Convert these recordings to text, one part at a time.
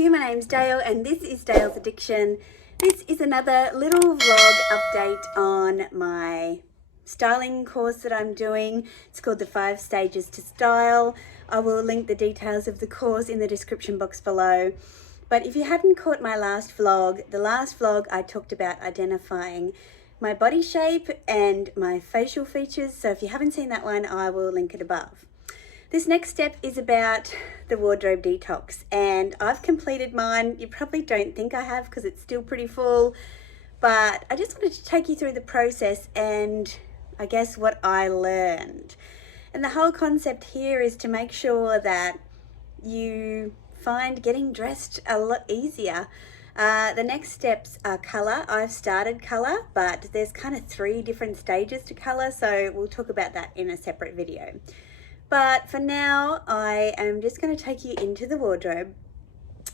you, my name's Dale and this is Dale's Addiction. This is another little vlog update on my styling course that I'm doing. It's called the 5 Stages to Style. I will link the details of the course in the description box below. But if you hadn't caught my last vlog, the last vlog I talked about identifying my body shape and my facial features. So if you haven't seen that one, I will link it above. This next step is about the wardrobe detox, and I've completed mine. You probably don't think I have because it's still pretty full, but I just wanted to take you through the process and I guess what I learned. And the whole concept here is to make sure that you find getting dressed a lot easier. The next steps are colour. I've started colour, but there's kind of 3 different stages to colour, so we'll talk about that in a separate video. But for now, I am just going to take you into the wardrobe.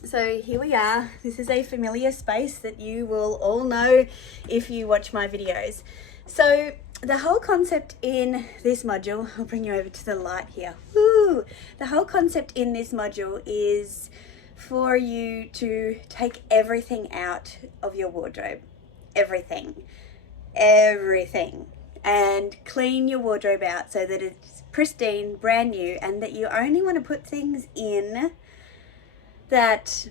So here we are. This is a familiar space that you will all know if you watch my videos. So the whole concept in this module, I'll bring you over to the light here. Woo! The whole concept in this module is for you to take everything out of your wardrobe. Everything. And clean your wardrobe out so that it's pristine, brand new, and that you only want to put things in that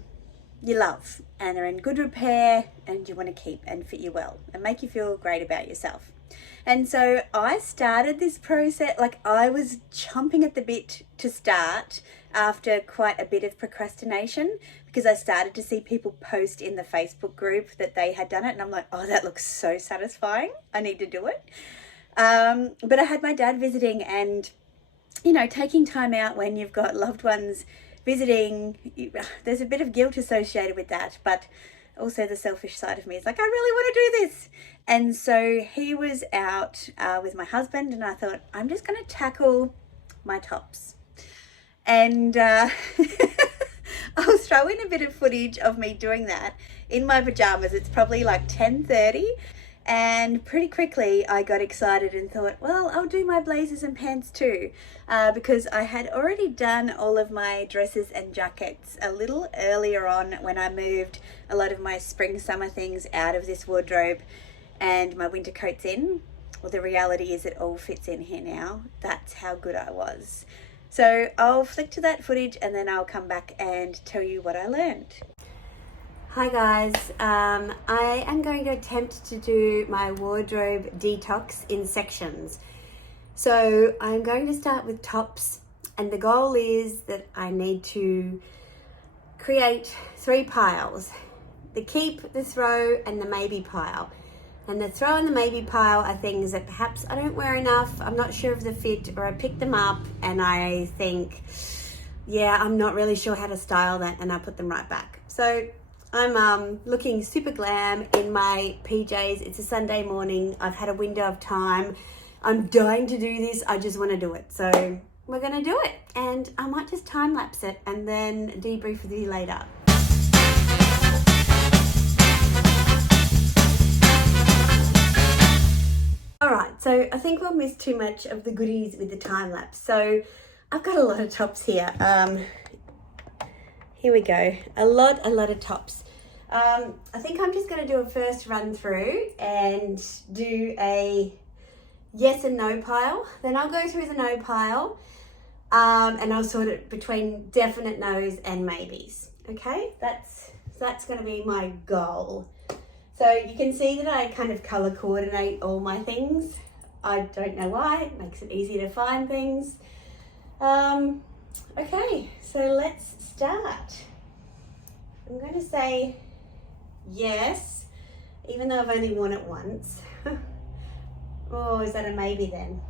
you love and are in good repair and you want to keep and fit you well and make you feel great about yourself. And so I started this process, like I was chomping at the bit to start after quite a bit of procrastination, because I started to see people post in the Facebook group that they had done it, and I'm like, oh, that looks so satisfying. I need to do it. But I had my dad visiting, and you know, taking time out when you've got loved ones visiting, there's a bit of guilt associated with that, but also the selfish side of me is like, I really want to do this. And so he was out with my husband, and I thought, I'm just going to tackle my tops. And I'll throw in a bit of footage of me doing that in my pajamas. It's probably like 10:30. And pretty quickly I got excited and thought, well, I'll do my blazers and pants too, because I had already done all of my dresses and jackets a little earlier on when I moved a lot of my spring summer things out of this wardrobe and my winter coats in. Well, the reality is it all fits in here now. That's how good I was. So I'll flick to that footage and then I'll come back and tell you what I learned. Hi guys, I am going to attempt to do my wardrobe detox in sections. So I'm going to start with tops, and the goal is that I need to create 3 piles: the keep, the throw, and the maybe pile. And the throw and the maybe pile are things that perhaps I don't wear enough, I'm not sure of the fit, or I pick them up and I think, yeah, I'm not really sure how to style that, and I put them right back. So I'm looking super glam in my PJs. It's a Sunday morning. I've had a window of time. I'm dying to do this. I just want to do it. So we're going to do it. And I might just time lapse it and then debrief with you later. All right, so I think we'll miss too much of the goodies with the time lapse. So I've got a lot of tops here. Here we go. A lot of tops. I think I'm just going to do a first run through and do a yes and no pile. Then I'll go through the no pile, and I'll sort it between definite no's and maybes. Okay, that's going to be my goal. So you can see that I kind of color coordinate all my things. I don't know why. It makes it easier to find things. Okay, so let's start. I'm going to say yes, even though I've only worn it once. Oh, is that a maybe then?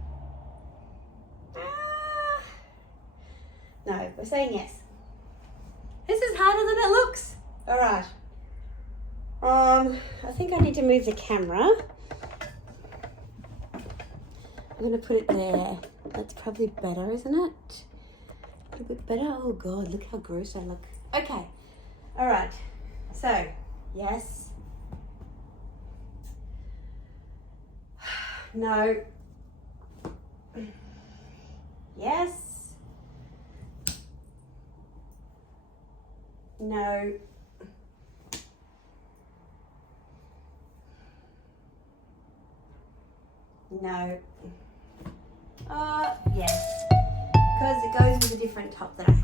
No, we're saying yes. This is harder than it looks. All right. I think I need to move the camera. I'm going to put it there. That's probably better, isn't it? A little bit better. Oh God, look how gross I look. Okay. All right. So, yes. No. Yes. No. No. Yes. Because it goes with a different top that I have.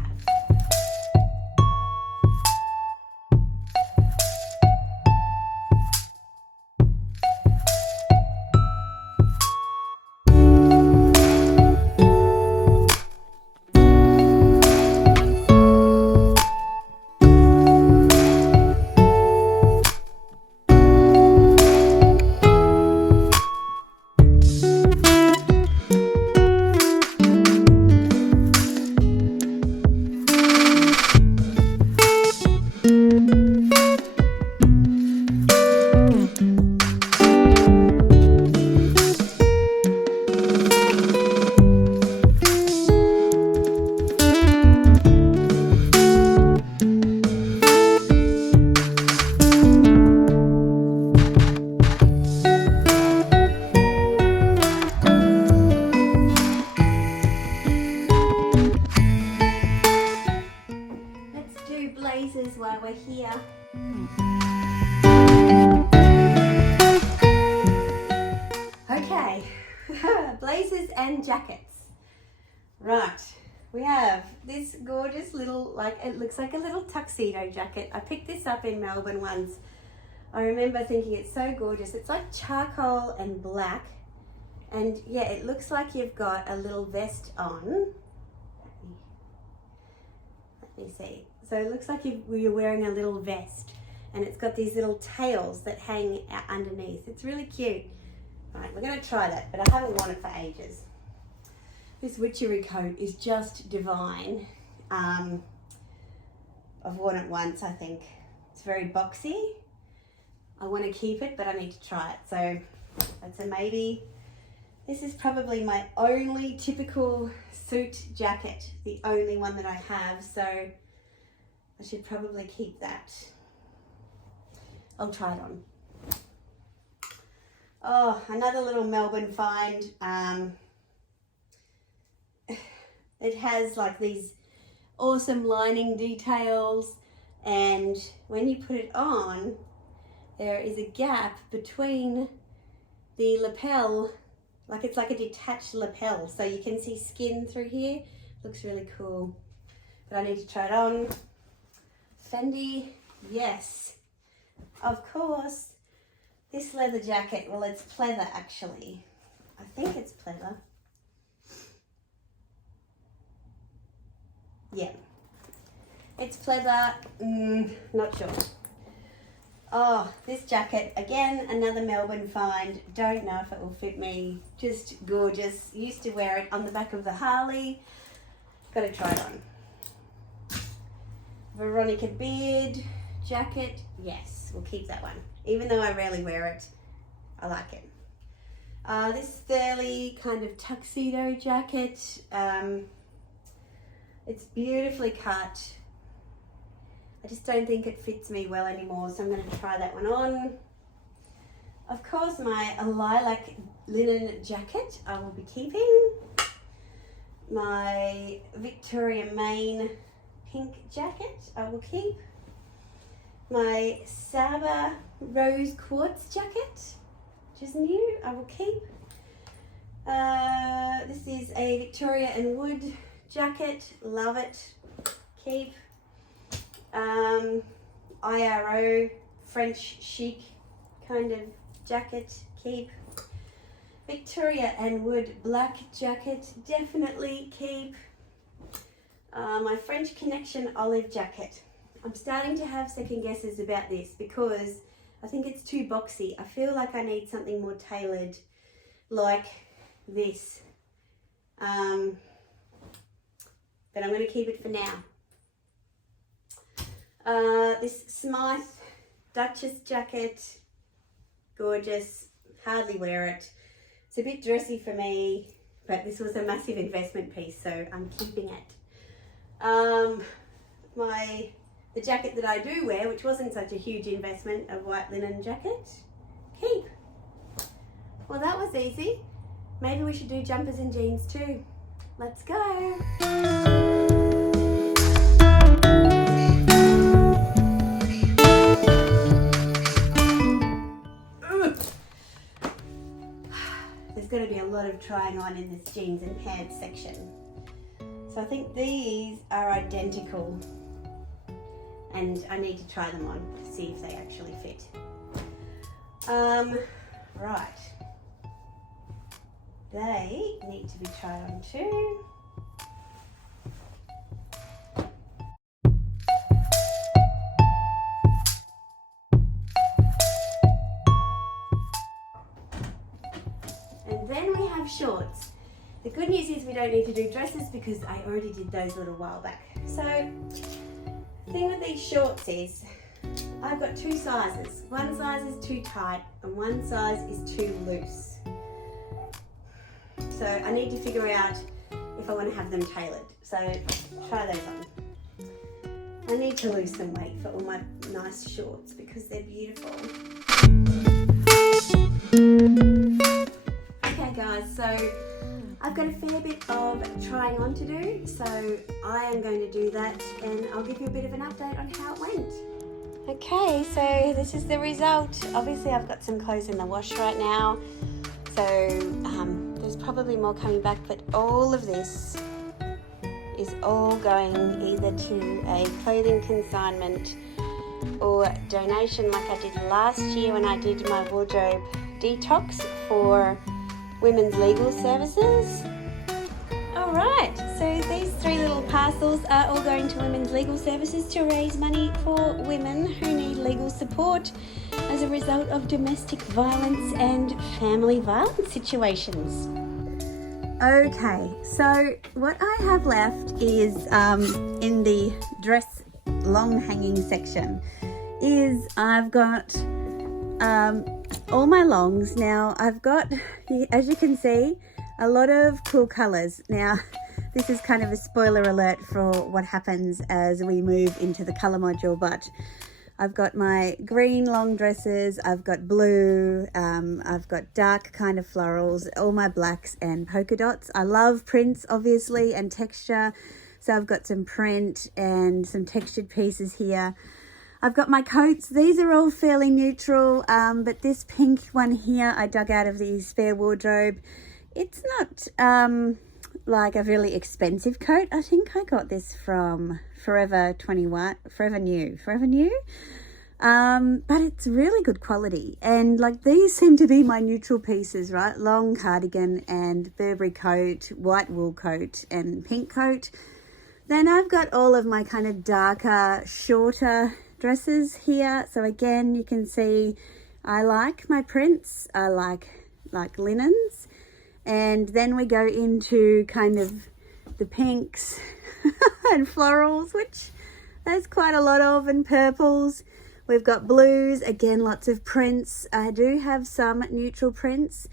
Blazers while we're here. Okay, blazers and jackets. Right, we have this gorgeous little, it looks like a little tuxedo jacket. I picked this up in Melbourne once. I remember thinking it's so gorgeous. It's like charcoal and black. And yeah, it looks like you've got a little vest on. Let me see. So it looks like you're wearing a little vest, and it's got these little tails that hang out underneath. It's really cute. All right, we're going to try that, but I haven't worn it for ages. This witchery coat is just divine. I've worn it once, I think. It's very boxy. I want to keep it, but I need to try it. So that's a maybe. This is probably my only typical suit jacket, the only one that I have, so I should probably keep that. I'll try it on. Oh, another little Melbourne find. It has like these awesome lining details, and when you put it on, there is a gap between the lapel, like it's like a detached lapel, so you can see skin through here. Looks really cool, but I need to try it on. Fendi, yes, of course. This leather jacket, well, it's pleather actually. I think it's pleather. Yeah, it's pleather, not sure. Oh, this jacket, again, another Melbourne find. Don't know if it will fit me. Just gorgeous. Used to wear it on the back of the Harley. Got to try it on. Veronica Beard jacket. Yes, we'll keep that one. Even though I rarely wear it, I like it. This fairly kind of tuxedo jacket. It's beautifully cut. I just don't think it fits me well anymore, so I'm going to try that one on. Of course, my lilac linen jacket I will be keeping. My Victoria Main pink jacket I will keep. My Saba rose quartz jacket, which is new, I will keep. This is a Victoria and Wood jacket, love it, keep. IRO French chic kind of jacket, keep. Victoria and Wood black jacket, definitely keep. My French Connection olive jacket. I'm starting to have second guesses about this because I think it's too boxy. I feel like I need something more tailored like this. But I'm going to keep it for now. This Smythe Duchess jacket, gorgeous, hardly wear it. It's a bit dressy for me, but this was a massive investment piece, so I'm keeping it. The jacket that I do wear, which wasn't such a huge investment, a white linen jacket, keep. Well, that was easy. Maybe we should do jumpers and jeans too. Let's go. trying on in this jeans and pants section. So I think these are identical and I need to try them on to see if they actually fit. Right. They need to be tried on too. And then we have shorts. The good news is we don't need to do dresses because I already did those a little while back. So the thing with these shorts is I've got two sizes. One size is too tight and one size is too loose. So I need to figure out if I want to have them tailored. So try those on. I need to lose some weight for all my nice shorts because they're beautiful. Okay guys, so I've got a fair bit of trying on to do, so I am going to do that and I'll give you a bit of an update on how it went. Okay, so this is the result. Obviously I've got some clothes in the wash right now, so there's probably more coming back, but all of this is all going either to a clothing consignment or donation like I did last year when I did my wardrobe detox for women's legal services. Alright, so these three little parcels are all going to women's legal services to raise money for women who need legal support as a result of domestic violence and family violence situations. Okay, so what I have left is in the dress long hanging section is I've got all my longs. Now I've got, as you can see, a lot of cool colors. Now this is kind of a spoiler alert for what happens as we move into the color module, but I've got my green long dresses, I've got blue, I've got dark kind of florals, all my blacks and polka dots. I love prints obviously and texture, so I've got some print and some textured pieces here. I've got my coats. These are all fairly neutral, but this pink one here I dug out of the spare wardrobe. It's not like a really expensive coat. I think I got this from Forever New. But it's really good quality. And like these seem to be my neutral pieces, right? Long cardigan and Burberry coat, white wool coat and pink coat. Then I've got all of my kind of darker, shorter dresses here. So again, you can see I like my prints. I like linens. And then we go into kind of the pinks and florals, which there's quite a lot of, and purples. We've got blues, again, lots of prints. I do have some neutral prints,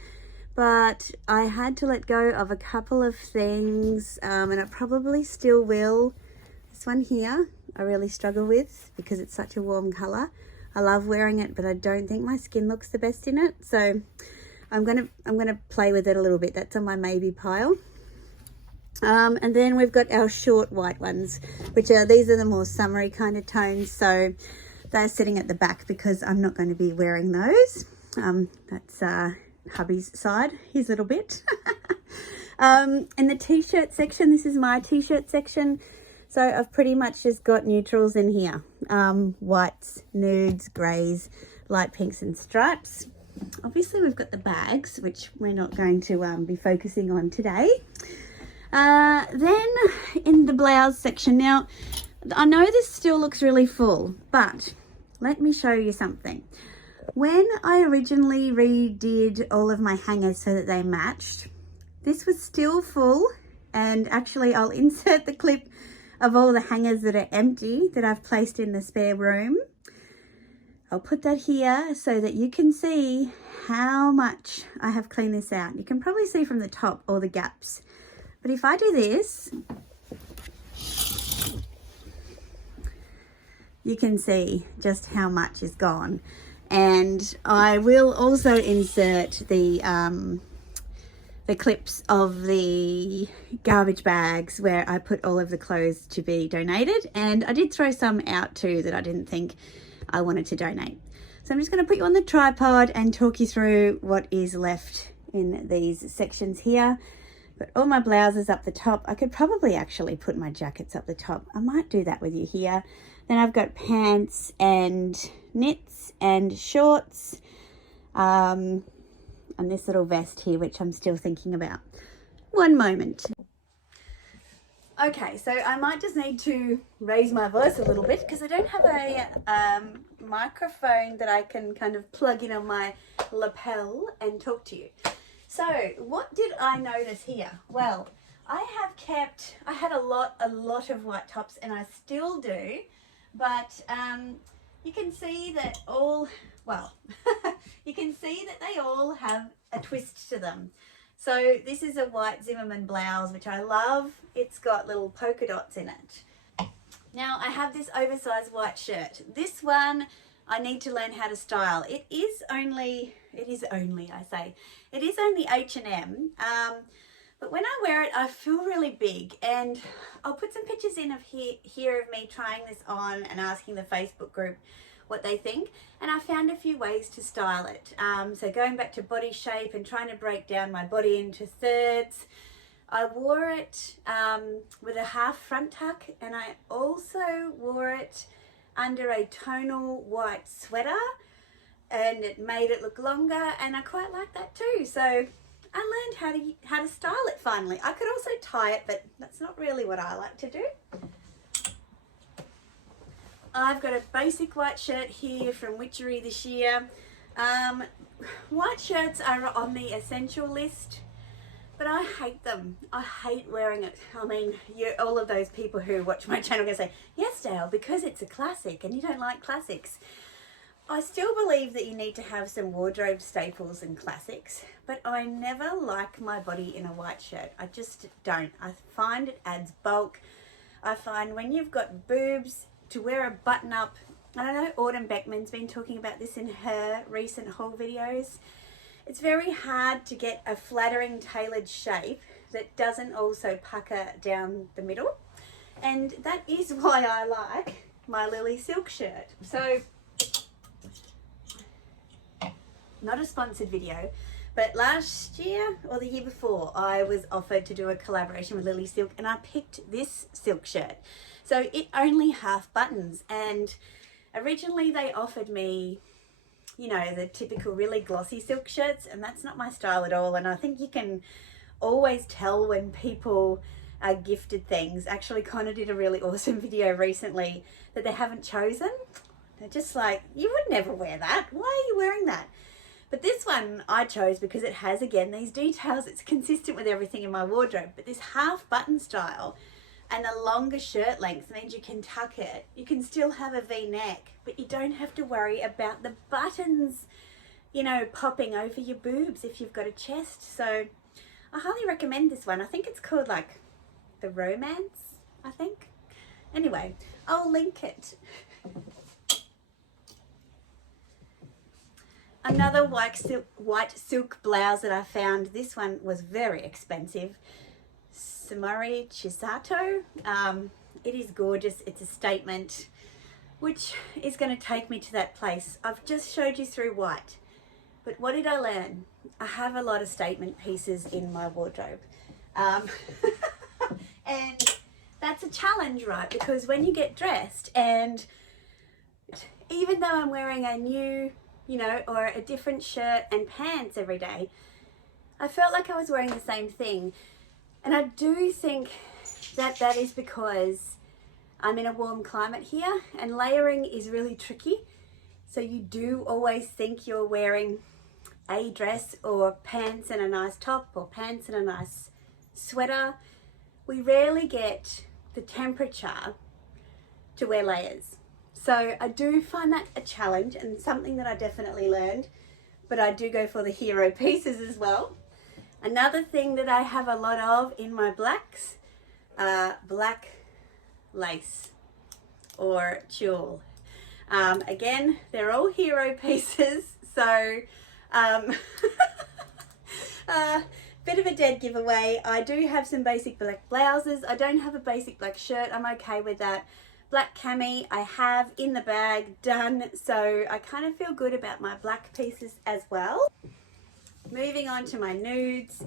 but I had to let go of a couple of things, and I probably still will. This one here, I really struggle with because it's such a warm color. I love wearing it, but I don't think my skin looks the best in it. So I'm gonna play with it a little bit. That's on my maybe pile. And then we've got our short white ones, these are the more summery kind of tones. So they're sitting at the back because I'm not going to be wearing those. That's hubby's side, his little bit. In the t-shirt section, this is my t-shirt section. So I've pretty much just got neutrals in here. Whites, nudes, greys, light pinks and stripes. Obviously we've got the bags, which we're not going to be focusing on today. Then in the blouse section, now I know this still looks really full, but let me show you something. When I originally redid all of my hangers so that they matched, this was still full, and actually I'll insert the clip of all the hangers that are empty that I've placed in the spare room. I'll put that here so that you can see how much I have cleaned this out. You can probably see from the top all the gaps. But if I do this, you can see just how much is gone. And I will also insert the clips of the garbage bags where I put all of the clothes to be donated. And I did throw some out too that I didn't think I wanted to donate. So I'm just going to put you on the tripod and talk you through what is left in these sections here. But all my blouses up the top. I could probably actually put my jackets up the top. I might do that with you here. Then I've got pants and knits and shorts. And this little vest here, which I'm still thinking about. One moment. Okay, so I might just need to raise my voice a little bit because I don't have a microphone that I can kind of plug in on my lapel and talk to you. So what did I notice here? Well, I had a lot of white tops, and I still do, but you can see that you can see that they all have a twist to them. So this is a white Zimmermann blouse, which I love. It's got little polka dots in it. Now I have this oversized white shirt. This one I need to learn how to style. It is only H&M, but when I wear it, I feel really big, and I'll put some pictures in of here of me trying this on and asking the Facebook group what they think, and I found a few ways to style it. So going back to body shape and trying to break down my body into thirds. I wore it with a half front tuck, and I also wore it under a tonal white sweater, and it made it look longer, and I quite like that too. So I learned how to style it finally. I could also tie it, but that's not really what I like to do. I've got a basic white shirt here from Witchery this year. White shirts are on the essential list, but I hate them. I hate wearing it. I mean, all of those people who watch my channel are going to say, yes, Dale, because it's a classic and you don't like classics. I still believe that you need to have some wardrobe staples and classics, but I never like my body in a white shirt. I just don't. I find it adds bulk. I find when you've got boobs, to wear a button up, I don't know, Autumn Beckman's been talking about this in her recent haul videos. It's very hard to get a flattering tailored shape that doesn't also pucker down the middle. And that is why I like my Lily silk shirt. So, not a sponsored video, but last year or the year before, I was offered to do a collaboration with Lily Silk, and I picked this silk shirt. So it only half buttons, and originally they offered me, you know, the typical really glossy silk shirts, and that's not my style at all. And I think you can always tell when people are gifted things. Actually, Connor did a really awesome video recently that they haven't chosen. They're just like, you would never wear that. Why are you wearing that? But this one I chose because it has, again, these details. It's consistent with everything in my wardrobe. But this half button style and a longer shirt length means you can tuck it. You can still have a V-neck, but you don't have to worry about the buttons, you know, popping over your boobs if you've got a chest. So I highly recommend this one. I think it's called like The Romance, I think. Anyway, I'll link it. Another white silk blouse that I found. This one was very expensive. Zoomoni Chisato. It is gorgeous. It's a statement, which is going to take me to that place. I've just showed you through white, but what did I learn? I have a lot of statement pieces in my wardrobe, and that's a challenge, right? Because when you get dressed, and even though I'm wearing a new, you know, or a different shirt and pants every day, I felt like I was wearing the same thing. And I do think that that is because I'm in a warm climate here, and layering is really tricky. So you do always think you're wearing a dress or pants and a nice top, or pants and a nice sweater. We rarely get the temperature to wear layers. So I do find that a challenge and something that I definitely learned, but I do go for the hero pieces as well. Another thing that I have a lot of in my blacks, black lace or tulle. Again, they're all hero pieces, so bit of a dead giveaway. I do have some basic black blouses. I don't have a basic black shirt. I'm okay with that. Black cami I have in the bag, done, so I kind of feel good about my black pieces as well. Moving on to my nudes.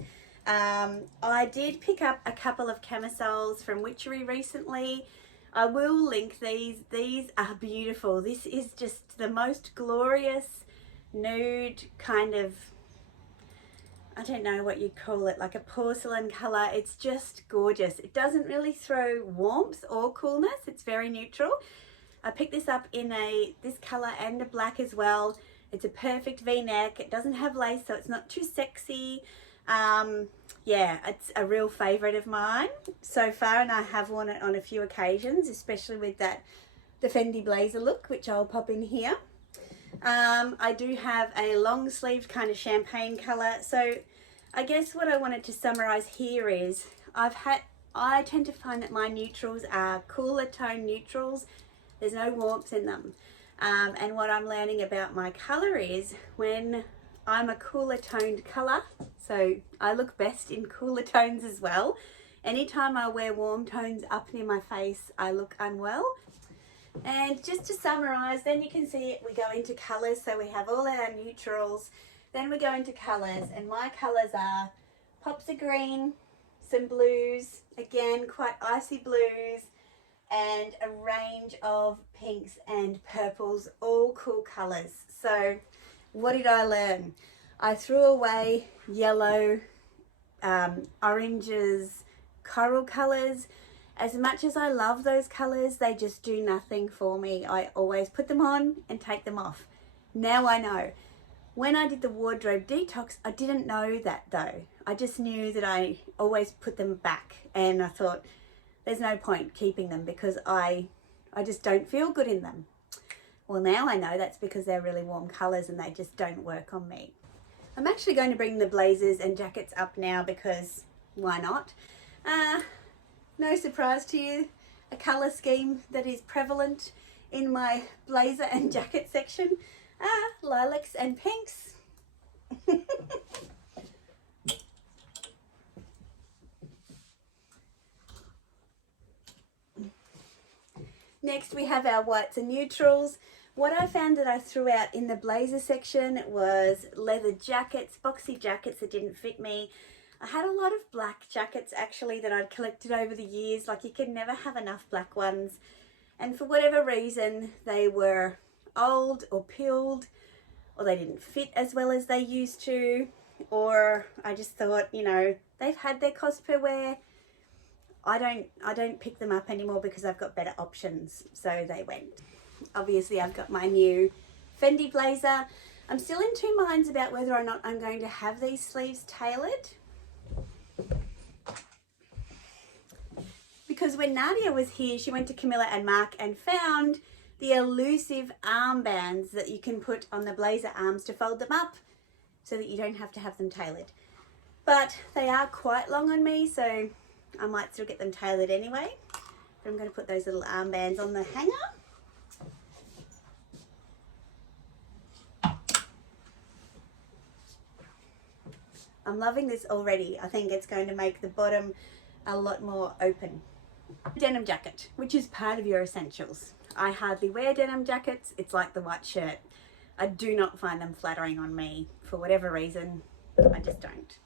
I did pick up a couple of camisoles from Witchery recently. I will link these. These are beautiful. This is just the most glorious nude kind of, I don't know what you'd call it, like a porcelain colour. It's just gorgeous. It doesn't really throw warmth or coolness. It's very neutral. I picked this up in this colour and a black as well. It's a perfect V-neck. It doesn't have lace, so it's not too sexy. Yeah, it's a real favourite of mine so far, and I have worn it on a few occasions, especially with the Fendi blazer look, which I'll pop in here. I do have a long sleeved kind of champagne colour. So I guess what I wanted to summarise here is I tend to find that my neutrals are cooler tone neutrals. There's no warmth in them. And what I'm learning about my colour is when I'm a cooler toned colour, so I look best in cooler tones as well. Anytime I wear warm tones up near my face, I look unwell. And just to summarise, then you can see we go into colours. So we have all our neutrals, then we go into colours, and my colours are pops of green, some blues, again quite icy blues, and a range of pinks and purples, all cool colours. So what did I learn? I threw away yellow, oranges, coral colours. As much as I love those colours, they just do nothing for me. I always put them on and take them off. Now I know. When I did the wardrobe detox, I didn't know that though. I just knew that I always put them back, and I thought there's no point keeping them because I just don't feel good in them. Well, now I know that's because they're really warm colours and they just don't work on me. I'm actually going to bring the blazers and jackets up now because why not? No surprise to you, a colour scheme that is prevalent in my blazer and jacket section are lilacs and pinks. Next we have our whites and neutrals. What I found that I threw out in the blazer section was leather jackets, boxy jackets that didn't fit me. I had a lot of black jackets actually that I'd collected over the years. Like, you could never have enough black ones. And for whatever reason, they were old or peeled, or they didn't fit as well as they used to. Or I just thought, you know, they've had their cost per wear. I don't pick them up anymore because I've got better options. So they went. Obviously, I've got my new Fendi blazer. I'm still in two minds about whether or not I'm going to have these sleeves tailored. Because when Nadia was here, she went to Camilla and Mark and found the elusive armbands that you can put on the blazer arms to fold them up so that you don't have to have them tailored. But they are quite long on me, so I might still get them tailored anyway. But I'm going to put those little armbands on the hanger. I'm loving this already. I think it's going to make the bottom a lot more open. Denim jacket, which is part of your essentials. I hardly wear denim jackets. It's like the white shirt. I do not find them flattering on me for whatever reason. I just don't.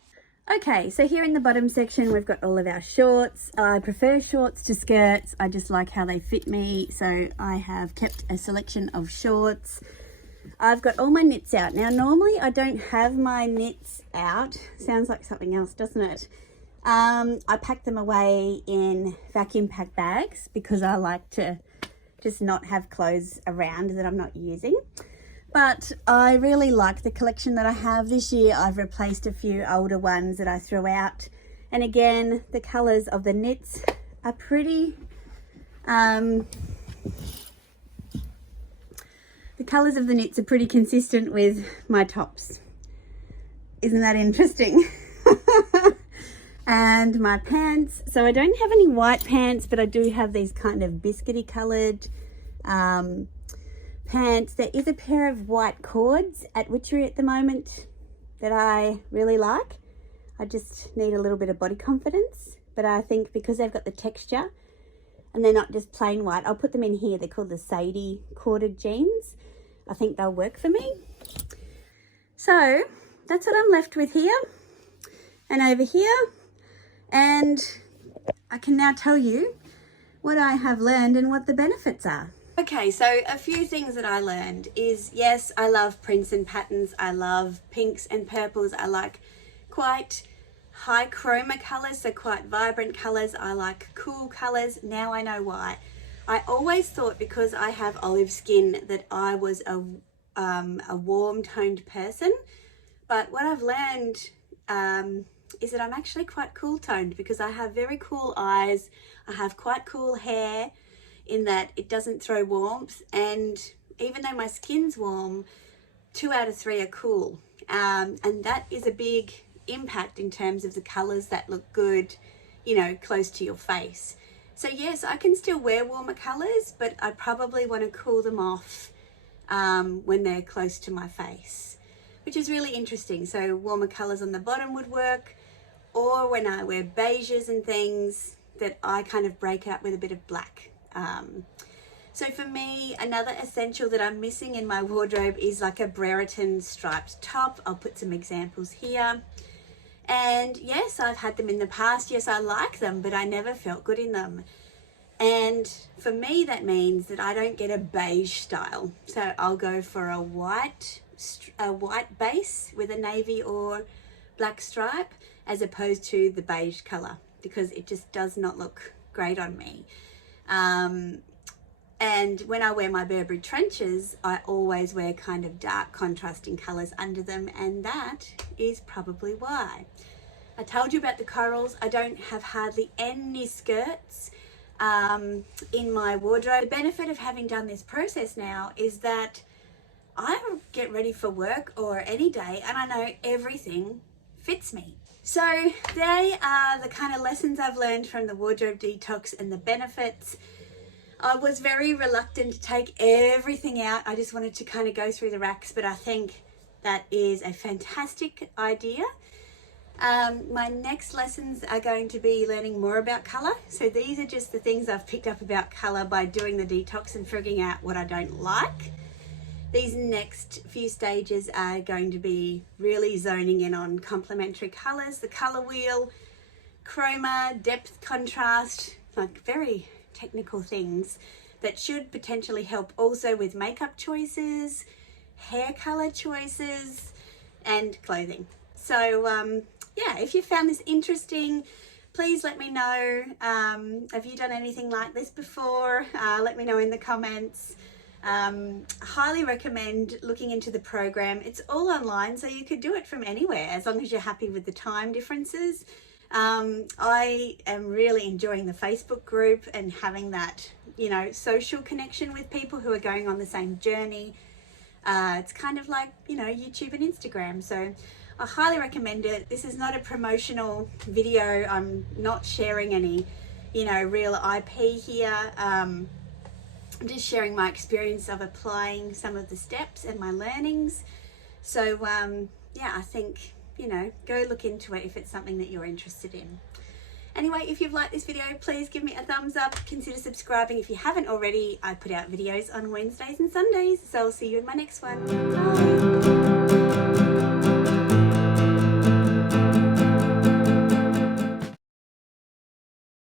Okay, so here in the bottom section, we've got all of our shorts. I prefer shorts to skirts. I just like how they fit me. So I have kept a selection of shorts. I've got all my knits out. Now, normally I don't have my knits out. Sounds like something else, doesn't it? I pack them away in vacuum pack bags because I like to just not have clothes around that I'm not using. But I really like the collection that I have this year. I've replaced a few older ones that I threw out. And again, the colours of the knits are pretty... the colours of the knits are pretty consistent with my tops. Isn't that interesting? And my pants. So I don't have any white pants, but I do have these kind of biscuity coloured pants. There is a pair of white cords at Witchery at the moment that I really like. I just need a little bit of body confidence, but I think because they've got the texture and they're not just plain white, I'll put them in here. They're called the Sadie corded jeans. I think they'll work for me. So that's what I'm left with here and over here. And I can now tell you what I have learned and what the benefits are. Okay, so a few things that I learned is, yes, I love prints and patterns. I love pinks and purples. I like quite high chroma colors, so quite vibrant colors. I like cool colors. Now I know why. I always thought because I have olive skin that I was a warm toned person, but what I've learned is that I'm actually quite cool toned because I have very cool eyes. I have quite cool hair in that it doesn't throw warmth, and even though my skin's warm, 2 out of 3 are cool, and that is a big impact in terms of the colors that look good, you know, close to your face. So yes, I can still wear warmer colors, but I probably want to cool them off when they're close to my face, which is really interesting. So warmer colors on the bottom would work, or when I wear beiges and things, that I kind of break out with a bit of black. So for me, another essential that I'm missing in my wardrobe is like a Brereton striped top. I'll put some examples here. And yes, I've had them in the past. Yes, I like them, but I never felt good in them. And for me, that means that I don't get a beige style. So I'll go for a white base with a navy or black stripe, as opposed to the beige color, because it just does not look great on me. And when I wear my Burberry trenches, I always wear kind of dark contrasting colors under them, and that is probably why. I told you about the corals. I don't have hardly any skirts in my wardrobe. The benefit of having done this process now is that I get ready for work or any day and I know everything fits me. So they are the kind of lessons I've learned from the wardrobe detox and the benefits. I was very reluctant to take everything out. I just wanted to kind of go through the racks, but I think that is a fantastic idea. My next lessons are going to be learning more about color. So these are just the things I've picked up about color by doing the detox and figuring out what I don't like. These next few stages are going to be really zoning in on complementary colors, the color wheel, chroma, depth, contrast, like very technical things that should potentially help also with makeup choices, hair color choices, and clothing. So yeah, if you found this interesting, please let me know. Have you done anything like this before? Let me know in the comments. Highly recommend looking into the program. It's all online, so you could do it from anywhere as long as you're happy with the time differences. I am really enjoying the Facebook group and having that, you know, social connection with people who are going on the same journey. It's kind of like, you know, YouTube and Instagram. So I highly recommend it. This is not a promotional video. I'm not sharing any, you know, real IP here. I'm just sharing my experience of applying some of the steps and my learnings. So yeah, I think, you know, go look into it if it's something that you're interested in. Anyway, if you've liked this video, please give me a thumbs up. Consider subscribing if you haven't already. I put out videos on Wednesdays and Sundays, so I'll see you in my next one. Bye.